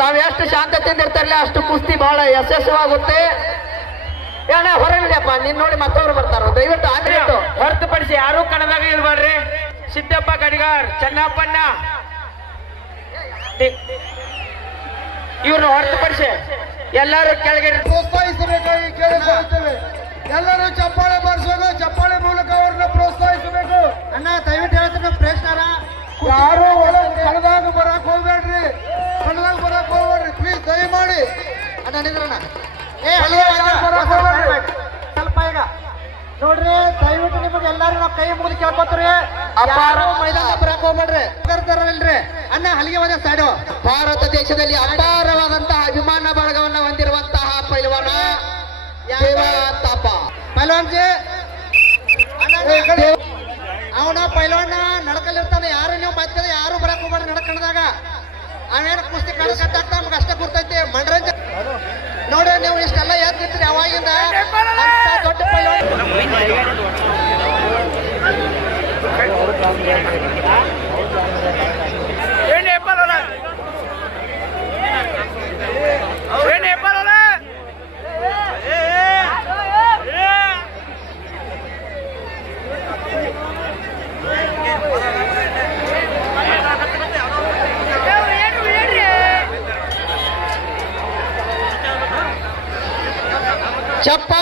ತಾವ್ ಎಷ್ಟು ಶಾಂತತೆಯಿಂದ ಇರ್ತಾರಲ್ಲ ಅಷ್ಟು ಕುಸ್ತಿ ಬಹಳ ಯಶಸ್ವಿಯಾಗುತ್ತೆ. ಏನ ಹೊರಗಿಡಿಯಪ್ಪ, ನೀನ್ ನೋಡಿ ಮತ್ತೊಬ್ರು ಬರ್ತಾರ, ದಯವಿಟ್ಟು ಆದ್ರಿಟ್ಟು ಹೊರತುಪಡಿಸಿ ಯಾರು ಕಣದಾಗ ಇರ್ಬಾರ್ರಿ. ಸಿದ್ದಪ್ಪ ಗಡಿಗಾರ್, ಚೆನ್ನಪ್ಪಣ್ಣ ಇವ್ರನ್ನ ಹೊರತುಪಡಿಸಿ ಎಲ್ಲರೂ ಕೆಳಗೆ ಪ್ರೋತ್ಸಾಹಿಸಬೇಕಾಗಿ ಕೇಳಿಕೊಳ್ಳುತ್ತೇವೆ. ಎಲ್ಲರೂ ಚಪ್ಪಾಳೆ ಬಾರಿಸಬೇಕು, ಚಪ್ಪಾಳೆ ಮೂಲಕ ಅವ್ರನ್ನ ಪ್ರೋತ್ಸಾಹಿಸಬೇಕು. ಅಣ್ಣ ದಯವಿಟ್ಟು ಹೇಳ್ತೀನಿ ಪ್ರೇಕ್ಷಕರ, ಯಾರು ಕಣದಾಗ ಬರಕ್ ಹೋಗ್ಬೇಡ್ರಿ, ಕಣದಾಗ ಬರಕ್ ಹೋಗ್ಬೇಡ್ರಿ ಪ್ಲೀಸ್ ದಯಮಾಡಿ. ಅಣ್ಣ ನಿಂದ್ರಣ್ಣ. ಸ್ವಲ್ಪ ಈಗ ನೋಡ್ರಿ, ದಯವಿಟ್ಟು ನಿಮಗೆ ಎಲ್ಲಾರು ನಾವು ಕೈ ಮುಗಿದು ಕೇಳ್ಕೊತೀರಿ. ಯಾರು ಮೈದಾನ ಬರಕ್ ಹೋಗ್ಬೇಡ್ರಿ, ಇಲ್ರಿ ಅಣ್ಣ ಹಲಿಗೆ ಹೋದ ಸೈಡು. ಭಾರತ ದೇಶದಲ್ಲಿ ಅಪಾರವಾದಂತಹ ಅಭಿಮಾನ ಬಳಗವನ್ನ ಹೊಂದಿರುವಂತಹ ಪೈಲ್ವಾನ ದೇವತಾಪ. ಪೈಲ್ವಾನ್ಜಿ ಅವನ ಪೈಲ್ವಾನ ನಡ್ಕಲ್ಲಿರ್ತಾನೆ. ಯಾರು ನೀವು ಮತ್ತೆ ಯಾರು ಬರಕ್ ಹೋಗ್ಬೇಡ್ರಿ ನಡ್ಕಣದಾಗ. ಅವೇನು ಕುಸ್ತಿ ಕಾಣಕತ್ತ ನಮ್ಗೆ ಅಷ್ಟೇ ಗುರ್ತೈತಿ. ಮನರಂಜನೆ ನೋಡ್ರಿ, ನೀವು ಇಷ್ಟೆಲ್ಲ ಎದ್ದಿರ್ತೀರಿ ಅವಾಗಿಂದ. ದೊಡ್ಡ ಪೈಲ್ವಾನ ಚಪ್ಪ